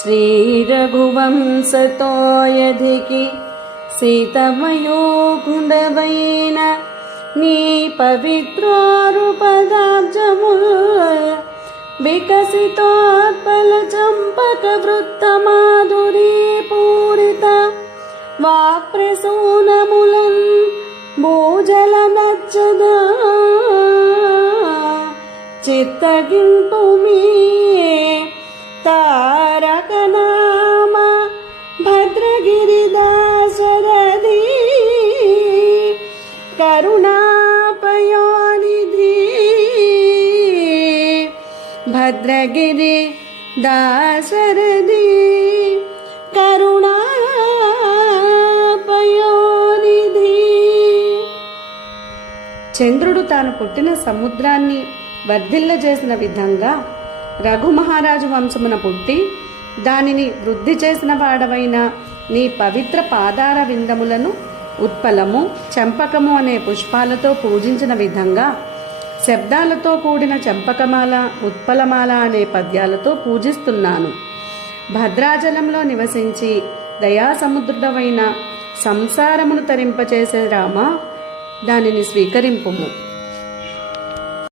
శ్రీరఘువంశతో యధికి సీతమయోగుండవైన నీ పవిత్రారుపదాబ్జముల్ వికసితోత్పల చంపక వృత్త మాధురీ పూరిత వాక్ప్రసూనములన్ భూజల నచ్చదా చిత్తగింపు మీ తారక నామ భద్రగిరిదాసరథి కరుణాపయోనిధి భద్రగిరి దాసరథి కరుణాపయోనిధి. చంద్రుడు తాను పుట్టిన సముద్రాన్ని వర్ధిల్లజేసిన విధంగా రఘు మహారాజు వంశమున పుట్టి దానిని వృద్ధి చేసిన వాడవైన నీ పవిత్ర పాదార విందములను ఉత్పలము చంపకము అనే పుష్పాలతో పూజించిన విధంగా శబ్దాలతో కూడిన చంపకమాల ఉత్పలమాల అనే పద్యాలతో పూజిస్తున్నాను. భద్రాచలంలో నివసించి దయాసముద్రుడవైన సంసారమును తరింపచేసే రామ, దానిని స్వీకరింపుము.